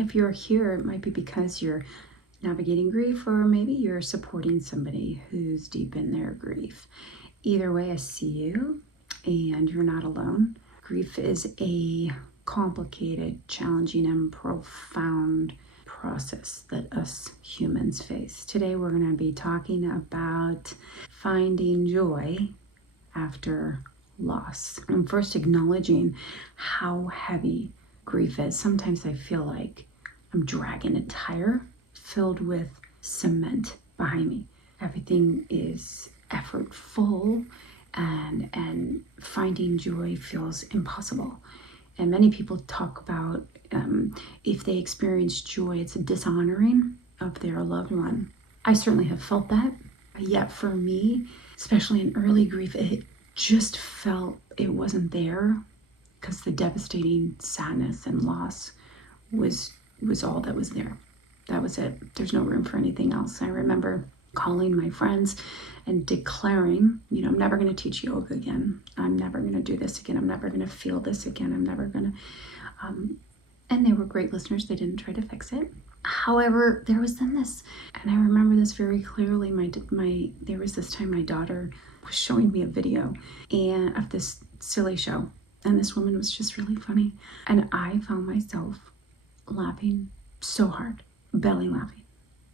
If you're here, it might be because you're navigating grief, or maybe you're supporting somebody who's deep in their grief. Either way, I see you and you're not alone. Grief is a complicated, challenging, and profound process that us humans face. Today, we're going to be talking about finding joy after loss. And first, acknowledging how heavy grief is. Sometimes I feel like I'm dragging a tire filled with cement behind me. Everything is effortful, and finding joy feels impossible. And many people talk about if they experience joy, it's a dishonoring of their loved one. I certainly have felt that. Yet for me, especially in early grief, it just felt it wasn't there, because the devastating sadness and loss was all that was there. That was it. There's no room for anything else. I remember calling my friends and declaring, I'm never going to teach yoga again. I'm never going to do this again. I'm never going to feel this again. I'm never going to. And they were great listeners. They didn't try to fix it. However, there was then this, and I remember this very clearly. There was this time my daughter was showing me a video of this silly show, and this woman was just really funny, and I found myself laughing so hard, belly laughing.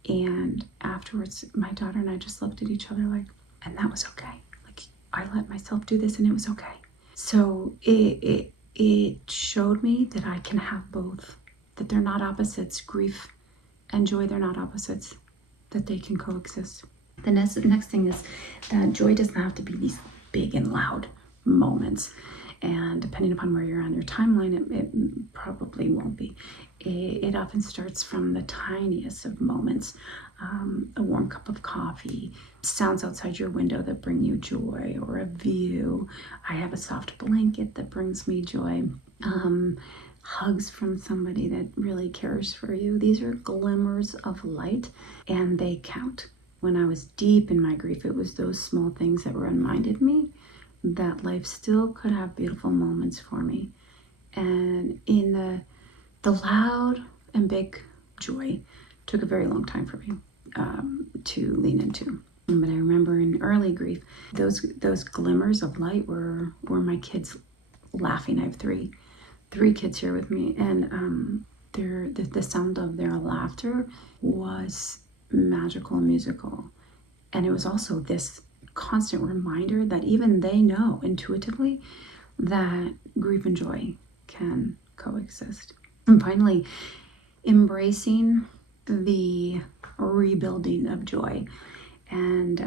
And afterwards, my daughter and I just looked at each other and that was okay. I let myself do this and it was okay. So it showed me that I can have both, that they're not opposites. Grief and joy, they're not opposites, that they can coexist. The next thing is that joy doesn't have to be these big and loud moments. And depending upon where you're on your timeline, it probably won't be. It often starts from the tiniest of moments. A warm cup of coffee, sounds outside your window that bring you joy, or a view. I have a soft blanket that brings me joy. Hugs from somebody that really cares for you. These are glimmers of light, and they count. When I was deep in my grief, it was those small things that reminded me that life still could have beautiful moments for me. And in the loud and big joy took a very long time for me to lean into. But I remember in early grief, those glimmers of light were my kids laughing. I have three kids here with me, and the sound of their laughter was magical and musical. And it was also this constant reminder that even they know intuitively that grief and joy can coexist. And finally, embracing the rebuilding of joy. And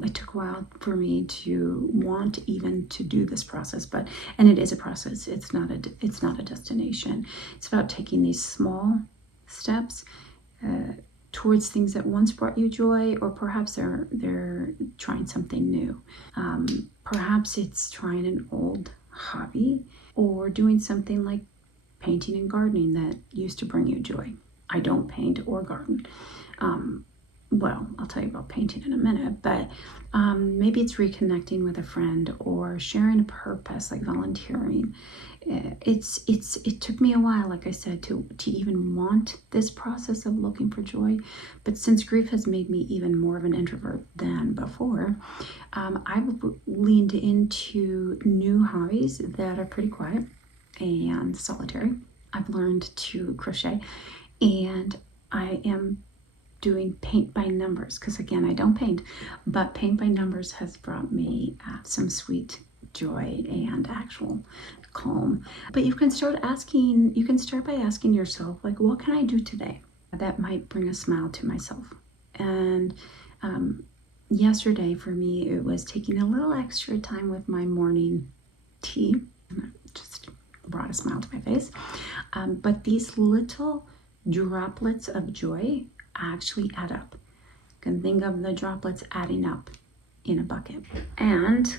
it took a while for me to want even to do this process, and it is a process. It's not a destination. It's about taking these small steps towards things that once brought you joy, or perhaps they're trying something new. Perhaps it's trying an old hobby, or doing something like painting and gardening that used to bring you joy. I don't paint or garden. Well, I'll tell you about painting in a minute, but maybe it's reconnecting with a friend, or sharing a purpose like volunteering. It took me a while, like I said, to even want this process of looking for joy. But since grief has made me even more of an introvert than before, I've leaned into new hobbies that are pretty quiet and solitary. I've learned to crochet, and I am doing paint by numbers, because again, I don't paint, but paint by numbers has brought me some sweet joy and actual calm. But you can start by asking yourself, what can I do today that might bring a smile to myself? And yesterday for me, it was taking a little extra time with my morning tea. Just brought a smile to my face. But these little droplets of joy actually add up. You can think of the droplets adding up in a bucket. And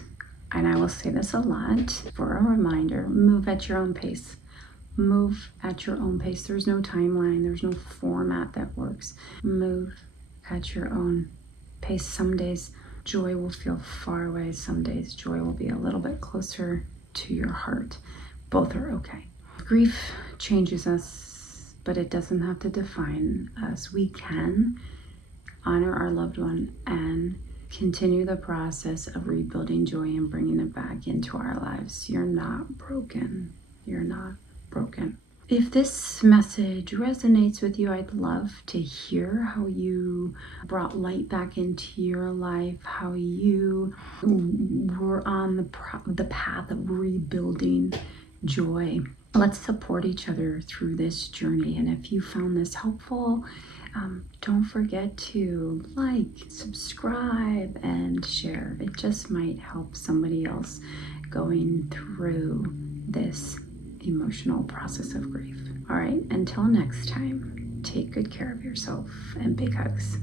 I will say this a lot for a reminder, move at your own pace. Move at your own pace. There's no timeline. There's no format that works. Move at your own pace. Some days joy will feel far away. Some days joy will be a little bit closer to your heart. Both are okay. Grief changes us, but it doesn't have to define us. We can honor our loved one and continue the process of rebuilding joy and bringing it back into our lives. You're not broken. You're not broken. If this message resonates with you, I'd love to hear how you brought light back into your life, how you were on the path of rebuilding joy. Let's support each other through this journey. And if you found this helpful, don't forget to like, subscribe, and share. It just might help somebody else going through this emotional process of grief. All right, until next time, take good care of yourself and big hugs.